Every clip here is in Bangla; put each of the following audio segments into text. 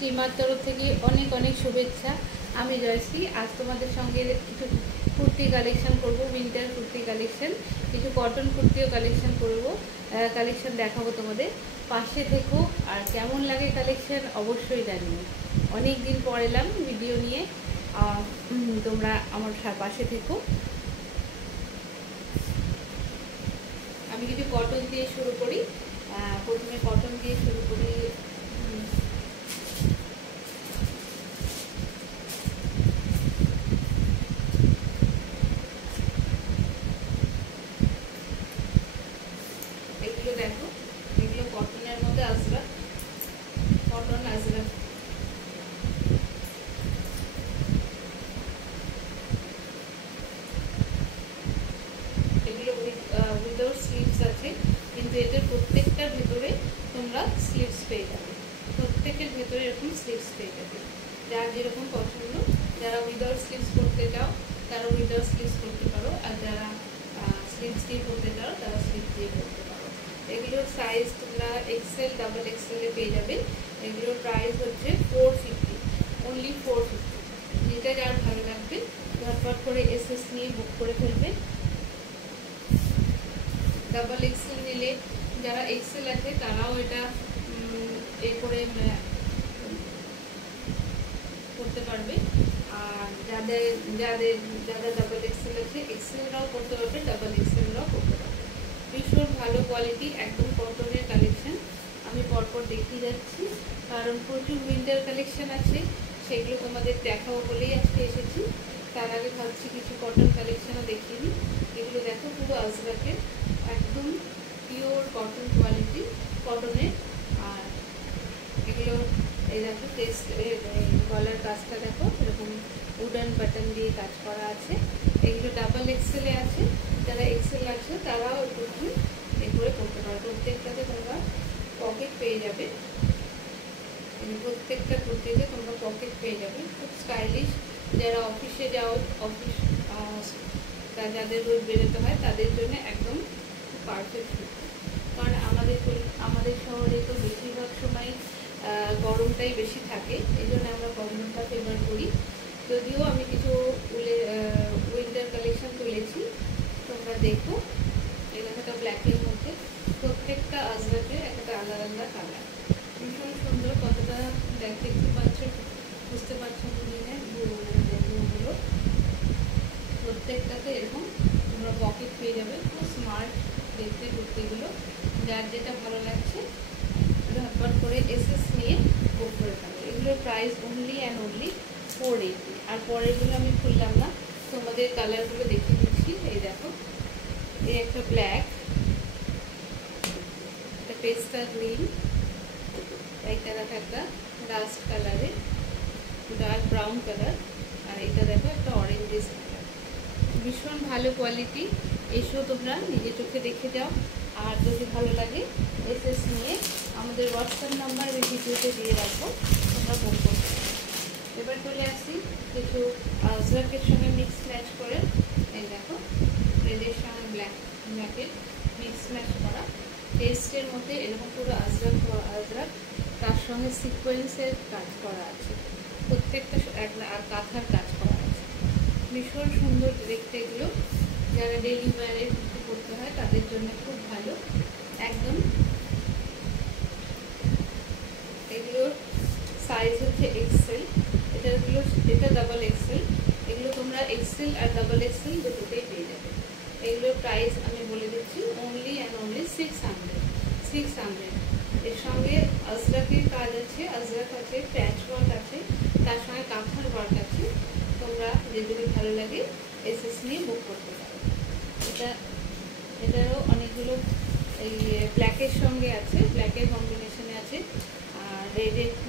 শ্রীমার তরফ থেকে অনেক অনেক শুভেচ্ছা। আমি জয়শ্রী। আজ তোমাদের সঙ্গে কিছু কুর্তি কালেকশন করব, উইন্টার কুর্তি কালেকশন, কিছু কটন কুর্তিও কালেকশন করব, কালেকশন দেখাবো তোমাদের। পাশে থেকো, আর কেমন লাগে কালেকশন অবশ্যই জানিও। অনেক দিন পর এলাম ভিডিও নিয়ে, তোমরা আমার পাশে থেকো। আমি কিছু কটন দিয়ে শুরু করি। প্রথমে কটন দিয়ে শুরু করি। এগুলো দেখো, এগুলো কটনের মধ্যে আজরাক, কটন আজরাক। এগুলো উইদাউট স্লিভস আছে, কিন্তু এদের প্রত্যেকটার ভেতরে তোমরা স্লিভস পেয়ে যাবে। প্রত্যেকের ভেতরে এরকম স্লিভস পেয়ে যাবে, যার যেরকম পছন্দ। যারা উইদাউট স্লিভস করতে চাও তারা উইদাউট স্লিভস করতে পারো, আর যারা স্লিভস দিয়ে করতে চাও তারা স্লিভস দিয়ে করতে পারো। এগুলোর সাইজ তোমরা এক্সেল, ডাবল এক্সেলে পেয়ে যাবে। এগুলোর প্রাইস হচ্ছে 450, অনলি 450। যেটা যার ভালো লাগবে ঝটপট করে এসএস নিয়ে বুক করে ফেলবে। ডাবল এক্সেল নিলে যারা এক্সেল আছে তারাও এটা করে করতে পারবে, আর যাদের যাদের যারা ডাবল এক্সেল আছে এক্সেলরাও করতে পারবে, ডাবল এক্সেলরাও করতে পারবে। ভীষণ ভালো কোয়ালিটি, একদম কটনের কালেকশন। আমি পরপর দেখিয়ে যাচ্ছি, কারণ প্রচুর উইন্টার কালেকশন আছে, সেগুলো তোমাদের দেখাবো বলেই আজকে এসেছি। তার আগে ভাবছি কিছু কটন কালেকশনও দেখিয়ে নিই। এগুলো দেখো, পুরো আজরাকের, একদম পিওর কটন কোয়ালিটি, কটনের। আর এগুলো এই দেখো টেস্ট, গলার কাজটা দেখো, এরকম উডেন বাটন দিয়ে কাজ করা আছে। এগুলো ডাবল এক্সেলে আছে, যারা এক্সেল আছে তারাও একটু এ করে করতে পারো। প্রত্যেকটাতে তোমরা পকেট পেয়ে যাবে, প্রত্যেকটা কুর্তিতে তোমরা পকেট পেয়ে যাবে। খুব স্টাইলিশ, যারা অফিসে যাও, অফিস যাদের রোজ বেরোতে হয় তাদের জন্য একদম পারফেক্ট। কারণ আমাদের শহরে তো বেশিরভাগ সময় গরমটাই বেশি থাকে, এই জন্য আমরা গরমটা ফেভার করি। যদিও আমি কিছু উইন্টার কালেকশন তুলেছি, তোমরা দেখো। এই একটা ব্ল্যাকের মধ্যে, প্রত্যেকটা আজরাকের একটা আলাদা আলাদা কালার, ভীষণ সুন্দর। কতটা দেখতে পাচ্ছ, বুঝতে পারছো গুলো। প্রত্যেকটাতে এরকম তোমরা পকেট পেয়ে যাবে, খুব স্মার্ট দেখতে কুর্তিগুলো। যার যেটা ভালো লাগছে ঝটপট করে এসএস নিয়ে বুক করে ফেলো। এগুলোর প্রাইস অনলি অ্যান্ড অনলি 480। আর পরেরগুলো আমি খুললাম না, তোমাদের কালারগুলো দেখিয়ে দিচ্ছি। এই দেখো, এই একটা ব্ল্যাক, একটা পেস্টা গ্রিন, এইটা দেখো একটা ডাস্ট কালারে, ডার্ক ব্রাউন কালার, আর এটা দেখো একটা অরেঞ্জিস কালার। ভীষণ ভালো কোয়ালিটি। এসো তোমরা নিজে চোখে দেখে যাও, আর যদি ভালো লাগে এসএস নিয়ে আমাদের হোয়াটসঅ্যাপ নাম্বার এই ভিডিওতে দিয়ে রাখবো, তোমরা বুক করতে পারো। এবার চলে আসি কিছু আজরাকের সঙ্গে মিক্স ম্যাচ করে। এই দেখো, রেডের সঙ্গে ব্ল্যাকের মিক্স ম্যাচ করা, টেস্টের মধ্যে এরকম পুরো আজরাক, তার সঙ্গে সিকোয়েন্সের কাজ করা আছে, প্রত্যেকটা আর কাঁথার কাজ করা আছে। ভীষণ সুন্দর দেখতে এগুলো। যারা ডেলি ওয়্যারে করতে হয় তাদের জন্য খুব ভালো একদম। এগুলোর সাইজ হচ্ছে এক্সেল, এটা ডাবল এক্সেল। এগুলো তোমরা এক্সেল আর ডাবল এক্সেল দুটোতেই পেয়ে যাবে। এগুলোর প্রাইস আমি বলে দিচ্ছি, অনলি অ্যান্ড অনলি 600। এর সঙ্গে আজরাকের কাজ আছে, আজরাক আছে, প্যাচ ওয়ার্ক আছে, তার সঙ্গে কাঁথার ওয়ার্ক আছে। তোমরা যেগুলি ভালো লাগে এসএস নিয়ে বুক করতে পারো। এটারও অনেকগুলো এই ব্ল্যাকের সঙ্গে আছে, ব্ল্যাকের কম্বিনেশনে আছে, আর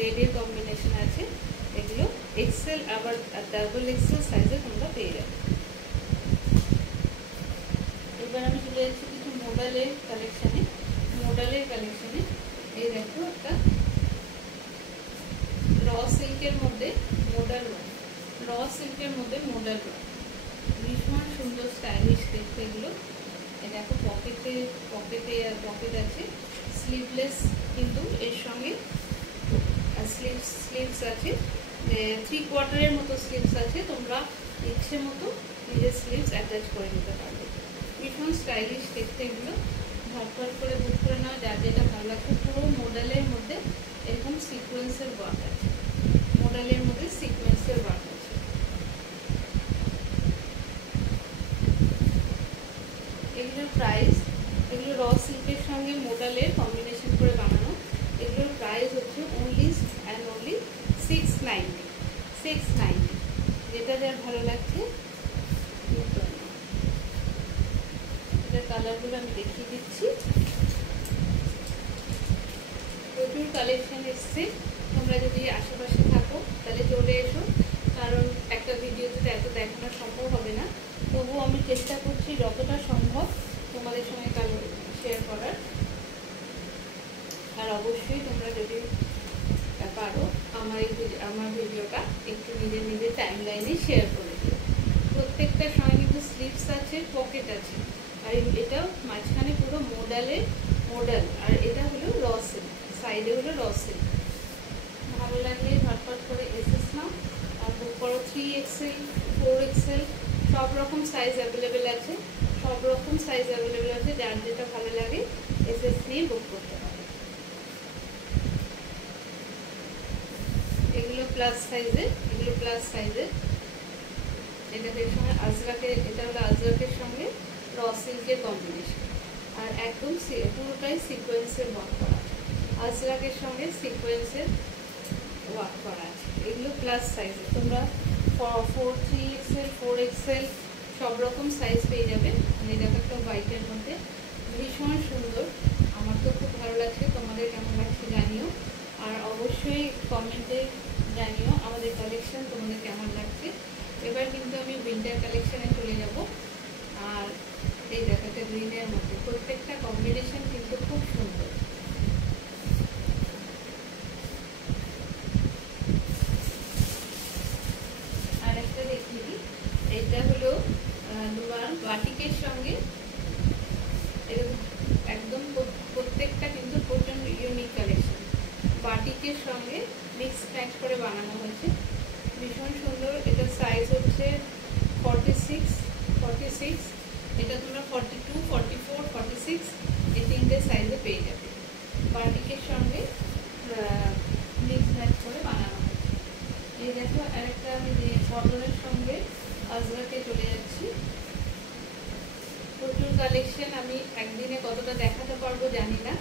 রেডের কম্বিনেশন আছে। এগুলো এক্সেল আবার ডাবল এক্সেল সাইজে তোমরা পেয়ে যাবে। এবার আমি চলে যাচ্ছি কিছু মডেলের কালেকশানে। এই দেখো একটা র সিল্কের মধ্যে মডেল, ভীষণ সুন্দর স্টাইলিশ দেখতে এগুলো। দেখো পকেট আছে, স্লিভলেস, কিন্তু এর সঙ্গে স্লিভস আছে, 3/4 মতো স্লিভস আছে, তোমরা ইচ্ছে মতো নিজের স্লিভস অ্যাটাচ করে নিতে পারবে। ভীষণ স্টাইলিশ দেখতে এগুলো, ঝটপট করে বুক করে নাও যার যেটা ভালো লাগছে। পুরো মডেলের মধ্যে এরকম সিকোয়েন্সের ওয়ার্ক আছে, মডেলের মধ্যে সিকোয়েন্সের ওয়ার্ক আছে। এগুলোর প্রাইস, এগুলো র সিল্কের সঙ্গে মডেলের কম্বিনেশন করে বানানো। এগুলোর প্রাইস হচ্ছে অনলি অ্যান্ড অনলি 690। যেটা যার ভালো লাগছে এটার কালারগুলো আমি দেখিয়ে দিচ্ছি। প্রচুর কালেকশন এসছে, তোমরা যদি আশেপাশে থাকো তাহলে চলে এসো, কারণ একটা ভিডিওতে এত দেখানো সম্ভব হবে না। তবুও আমি চেষ্টা করছি যতটা সম্ভব তোমাদের সঙ্গে কালার শেয়ার করার। আর অবশ্যই তোমরা যদি পারো আমার ভিডিওটা একটু নিজের টাইম লাইনে শেয়ার করে দিও। প্রত্যেকটার সঙ্গে কিন্তু স্লিভস আছে, পকেট আছে, আর এটাও মাঝখানে পুরো মডেল, আর এটা হলো র সিল্ক, সাইডে হলো র সিল্ক। ভালো লাগলে ঝটপট করে এসএস নাও আর বুক করো। 3XL 4XL সব রকম সাইজ অ্যাভেলেবেল আছে, যার যেটা ভালো লাগে এসএস নিয়ে বুক করতে পারো। এগুলো প্লাস সাইজের, এটাদের সঙ্গে এটা হলো আজরাকের সঙ্গে র সিল্কের কম্বিনেশন, আর একদম পুরোটাই সিকোয়েন্সের ওয়ার্ক করা, আজরাকের সঙ্গে সিকোয়েন্সের ওয়ার্ক করা আছে। এগুলো প্লাস সাইজে, তোমরা 3XL 4XL সব রকম সাইজ পেয়ে যাবে। এই দেখো একটা হোয়াইটের মধ্যে ভীষণ সুন্দর, আমার তো খুব ভালো লাগছে, তোমাদের কেমন লাগছে জানিও, আর অবশ্যই কমেন্টে জানিও আমাদের কালেকশন তোমাদের কেমন লাগছে। এবার কিন্তু আমি উইন্টার কালেকশানে চলে যাব। আর এই দেখো একটা গ্রিনের মধ্যে, প্রত্যেকটা কম্বিনেশন কিন্তু খুব সুন্দর। আর একটা দেখিয়ে দিই, এটা হলো তোমার বাটিকের সঙ্গে, একদম প্রত্যেকটা কিন্তু প্রচন্ড ইউনিক কালেকশন, বাটিকের সঙ্গে মিক্স ম্যাচ করে বানানো হয়েছে, ভীষণ সুন্দর। এটার সাইজ হচ্ছে 46, এটা তোমরা 42, 44, 46 এই তিনটে সাইজে পেয়ে যাবে। বাটিকের সঙ্গে মিক্স ম্যাচ করে বানানো হয়েছে। এই দেখো আরেকটা আমি কটনের সঙ্গে আজরাকে চলে যাচ্ছি। প্রচুর কালেকশন, আমি একদিনে কতটা দেখাতে পারবো জানি না,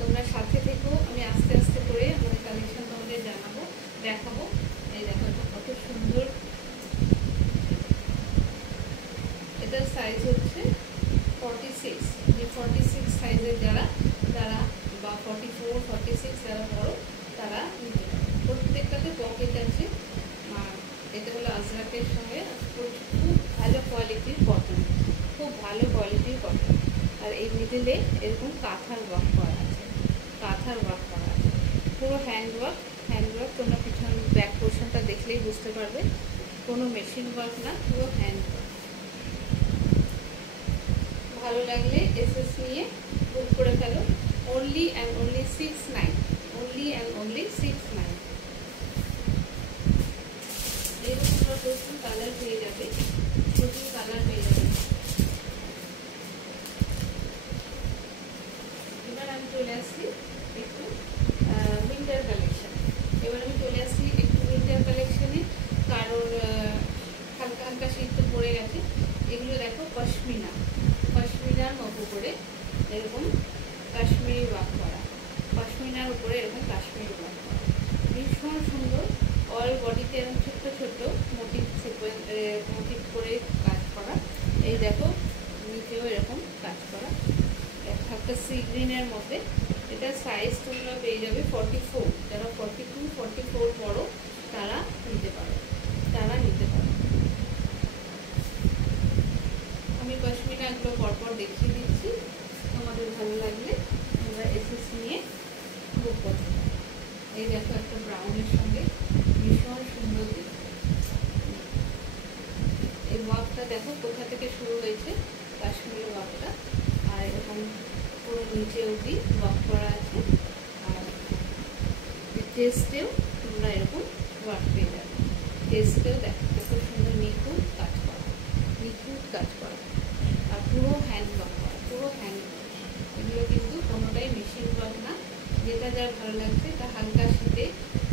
তোমরা সাথে থেকো, আমি আস্তে আস্তে করে আমাদের কালেকশন তোমাদের দেখাবো। এই দেখো কত সুন্দর, এটার সাইজ হচ্ছে 46, যে 46 সাইজের তারা বা 44, 46 যারা বড় তারা নিতে পারে। প্রত্যেকটাতে পকেট আছে, আর এটা হলো আজরাকের সঙ্গে খুব ভালো কোয়ালিটির কটন, আর এই মিডলে এরকম কাঁথার ওয়ার্ক করা আছে, পুরো হ্যান্ড ওয়ার্ক। তোমরা পিছন ব্যাক পোর্শনটা দেখলেই বুঝতে পারবে, কোনো মেশিন ওয়ার্ক না, পুরো হ্যান্ড ওয়ার্ক। ভালো লাগলে এসএস নিয়ে বুক করে ফেলো। Only and only 690। এরকম তোমরা প্রচুর কালার পেয়ে যাবে। এবার আমি চলে আসছি একটু উইন্টার কালেকশনে, কারণ হালকা শীত তো পড়ে গেছে। এগুলো দেখো পশমিনার মতো করে এরকম কাশ্মীরি ওয়ার্ক করা, পশমিনার উপরে এরকম কাশ্মীরি ওয়ার্ক করা, ভীষণ সুন্দর। অল বডিতে এরকম ছোট্ট মোটিভ করে কাজ করা। এই দেখো নিচেও এরকম কাজ করা, একটা সি গ্রিনের মধ্যে। এটা সাইজ তোমরা পেয়ে যাবে 44, যারা 42, 44 বড় তারা নিতে পারো। আমি পশমিনাগুলো পরপর দেখিয়ে দিচ্ছি, তোমাদের ভালো লাগলে তোমরা এসএস নিয়ে বুক করতে পারো। এই দেখো একটা ব্রাউনের সঙ্গে ভীষণ সুন্দর দেখতে। এই ওয়ার্কটা দেখো কোথা থেকে শুরু হয়েছে, কাশ্মীরি ওয়ার্কটা, আর এরকম পুরো নিচে অবধি ওয়ার্ক করা আছে। আর চেস্টেও তোমরা এরকম ওয়ার্ক পেয়ে যাবে। চেস্টেও দেখো খুব সুন্দর নিখুঁত কাজ করা, নিখুঁত কাজ করা, আর পুরো হ্যান্ড ওয়ার্ক করা, পুরো হ্যান্ড ওয়ার্ক। এগুলো কিন্তু কোনোটাই মেশিন ওয়ার্ক না। যেটা যার ভালো লাগছে, এটা হালকা শীতে,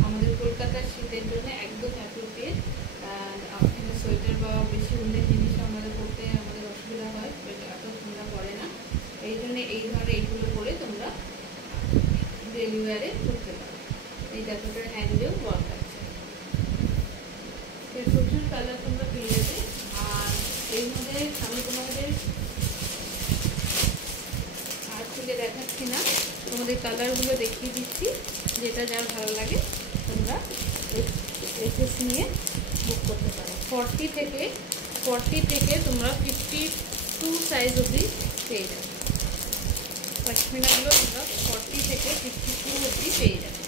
আমাদের কলকাতার শীতের জন্য একদম অ্যাপ্রোপ্রিয়েট। এখানে সোয়েটার বা বেশি উল্লের জিনিস আমাদের পরতে আমাদের অসুবিধা হয়, এত ঠান্ডা পড়ে না, এই জন্য এই ধরনের এইগুলো করে তোমরা ডেলি ওয়ারে করতে পারো। এই দেখো হ্যান্ডেও ওয়ার্ক আছে, এর প্রচুর কালার তোমরা পেয়ে যাবে। আর এর মধ্যে আমি তোমাদের আর থেকে দেখাচ্ছি না, তোমাদের কালারগুলো দেখিয়ে দিচ্ছি, যেটা যার ভালো লাগে তোমরা এসএস নিয়ে বুক করতে পারো। 40 থেকে তোমরা 52 সাইজ অবধি পেয়ে যাবে। পশমিনাগুলো তোমরা 40 থেকে 52 অবধি পেয়ে যাবে।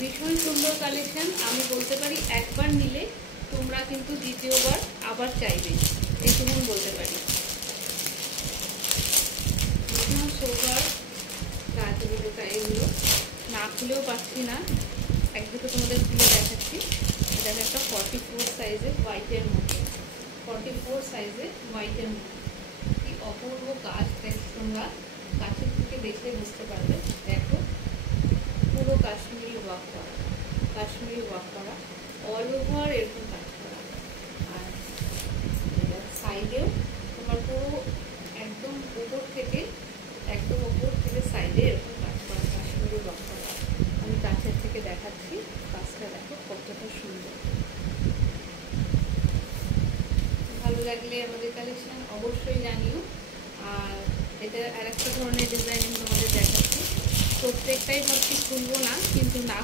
ভীষণ সুন্দর কালেকশন। আমি বলতে পারি একবার নিলে তোমরা কিন্তু দ্বিতীয়বার আবার চাইবে, এইটুকুন বলতে পারি। ভীষণ সোবার কাজগুলো, এগুলো না খুলেও পাচ্ছি না, এক দুটো তোমাদের খুলে দেখাচ্ছি। এটা একটা 44 সাইজের হোয়াইটের মধ্যে, 44 সাইজের হোয়াইটের মধ্যে কি অপূর্ব কাজ। তোমরা কাছের থেকে দেখলে বুঝতে পারবে। দেখো পুরো কাশ্মীরি ওয়ার্ক করা, কাশ্মীরি ওয়ার্ক করা, অল ওভার এরকম কাজ করা। আর সাইডেও তোমার পুরো একদম উপর থেকে সাইডে এরকম কাজ করা, কাশ্মীরি ওয়ার্ক করা। আমি কাছের থেকে দেখাচ্ছি, কাজটা দেখো কতটা সুন্দর। ভালো লাগলে আমাদের কালেকশন অবশ্যই জানিও। আর এটা আর একটা ধরনের ডিজাইন আমি তোমাদের দেখাচ্ছি। প্রত্যেকটাই ভাবছি খুলবো না, কিন্তু না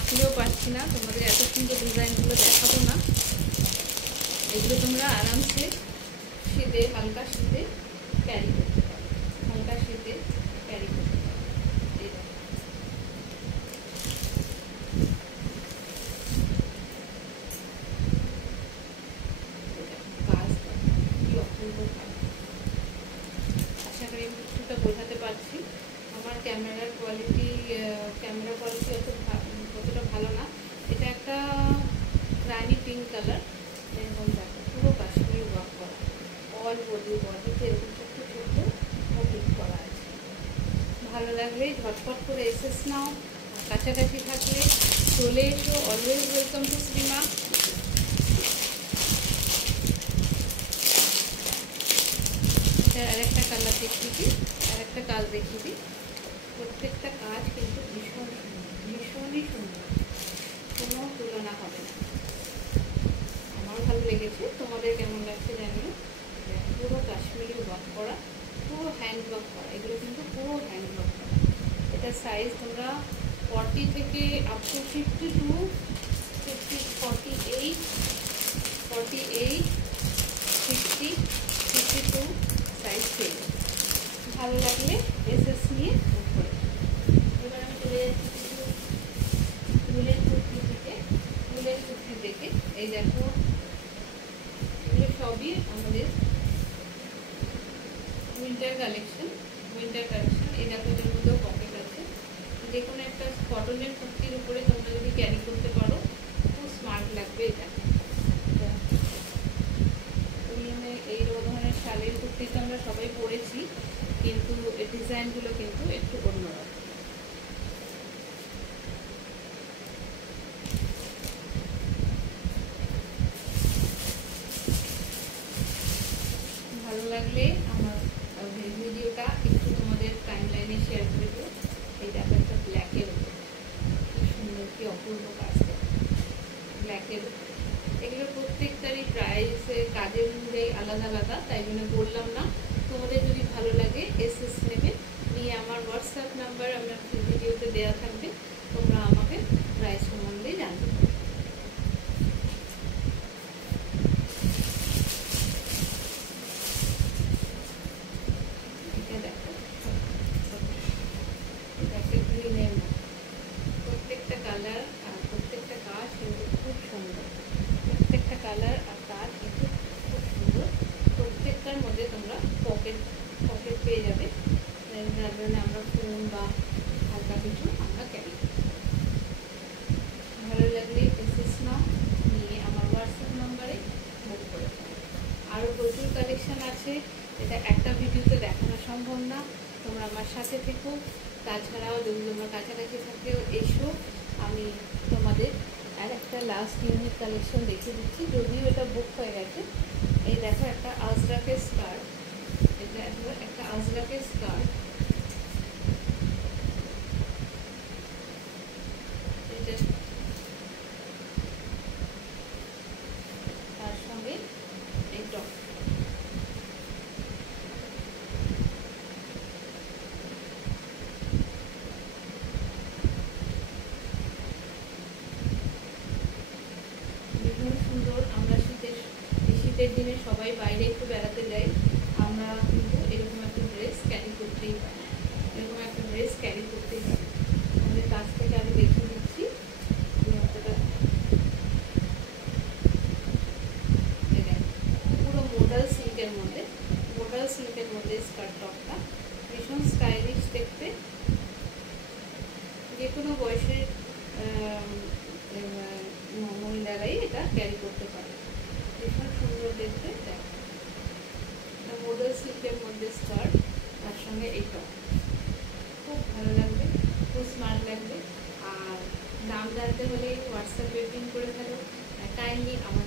খুলেও পাচ্ছি না, তোমাদের এত সুন্দর ডিজাইনগুলো দেখাবো না। এগুলো তোমরা আরামসে শীতে, হালকা শীতে ক্যারি করতে পারো, হালকা শীতে ক্যারি করতে পারো। আশা করি আমি কিছুটা বোঝাতে পারছি। আমার ক্যামেরা কোয়ালিটি কতটা ভালো না। এটা একটা রানি পিঙ্ক কালার, এরকম দেখো পুরো কাশ্মীরি ওয়ার্ক করা, অল বডিতে এরকম ছোট্ট ছোট্ট মোটিভ করা আছে। ভালো লাগলে ঝটপট করে এসএস নাও, কাছাকাছি থাকলে চলে এসো। Always welcome to Shrima. আরেকটা কালার দেখিয়ে দিই, আরেকটা কাজ দেখিয়ে দিই। প্রত্যেকটা কাজ কিন্তু ভীষণ সুন্দর, ভীষণই সুন্দর, কোনো তুলনা হবে না। আমার ভালো লেগেছে, তোমাদের কেমন লাগছে জানিও। পুরো কাশ্মীরি ওয়ার্ক করা, পুরো হ্যান্ড ওয়ার্ক করা, এগুলো কিন্তু পুরো হ্যান্ড ওয়ার্ক করা। এটা সাইজ তোমরা 40 থেকে আপ টু 52, 48, 50, 52 সাইজ পেয়ে যাবে। ভালো লাগলে এসএস নিয়ে বুক করে। এবার আমি চলে যাচ্ছি কিছু উলের কুর্তি থেকে। উলের কুর্তি দেখে এই দেখো, এগুলো সবই আমাদের উইন্টার কালেকশন। এই দেখো এটার মধ্যেও পকেট আছে। যে কোনো একটা কটনের কুর্তির উপরে তোমরা যদি ক্যারি করতে পারো খুব স্মার্ট লাগবে। এটা এই ধরনের শালের কুর্তি তো আমরা সবাই পরেছি, কিন্তু এর ডিজাইনগুলো কিন্তু একটু অন্যরকম। ভালো লাগলে আমার ভিডিওটা একটু তোমাদের টাইমলাইনে শেয়ার করে দিও। এই দেখো একটা ব্ল্যাকের উপর কি সুন্দর, কি অপূর্ব কাজটা ব্ল্যাকের উপর। এগুলো প্রত্যেকটারই প্রাইস কাজের অনুযায়ী আলাদা আলাদা, তাই জন্য বললাম না। তোমাদের যদি ভালো লাগে এসএস নেবে, নিয়ে আমার হোয়াটসঅ্যাপ নাম্বার আমার ভিডিওতে দেওয়া থাকবে, তোমরা আমাকে প্রাইস সম্বন্ধে জানতে পারবে। এটা দেখো, এটা একটা গ্রিনের মধ্যে, প্রত্যেকটা কালার আর প্রত্যেকটা কাজ কিন্তু খুব সুন্দর। প্রত্যেকটা কালার আর কাজ কিন্তু খুব সুন্দর। প্রত্যেকটার মধ্যে তোমরা পকেট পেয়ে যাবে, যার জন্য আমরা ফোন বা হালকা কিছু আমরা আছে, এটা একটা ভিডিওতে দেখানো সম্ভব না। তোমরা আমার সাথে থেকো, তাছাড়াও যদি তোমরা কাছাকাছি থাকেও এসো, আমি তোমাদের আর একটা লাস্ট ইউনিক কালেকশন দেখিয়ে দিচ্ছি, যদিও এটা বুক হয়ে গেছে। এই দেখো একটা আজরাকের স্কার্ট, এটা একটা আজরাকের স্কার্ট, এটা তার সঙ্গে এই টপ। ভীষণ সুন্দর। আমরা শীতের দিনে সবাই বাইরে একটু বেড়াতে যাই, আমরা কিন্তু এরকম একটা ড্রেস ক্যারি করতেই পারি, এরকম একটা ড্রেস ক্যারি করতেই পারি। আমাদের কাছ থেকে আমি দেখিয়ে দিচ্ছি পুরো মোডাল সিল্কের মধ্যে স্কার্ট টপটা ভীষণ স্টাইলিশ দেখতে, যে কোনো বয়সের মহিলারাই এটা ক্যারি করতে পারে। ভীষণ সুন্দর দেখতে, দেখো মোডাল সিল্কের মধ্যে স্কার্ট, তার সঙ্গে এই টপ, খুব ভালো লাগবে, খুব স্মার্ট লাগবে। আর দাম জানতে হলে হোয়াটসঅ্যাপে পিন করে ফেলো, কাইন্ডলি আমার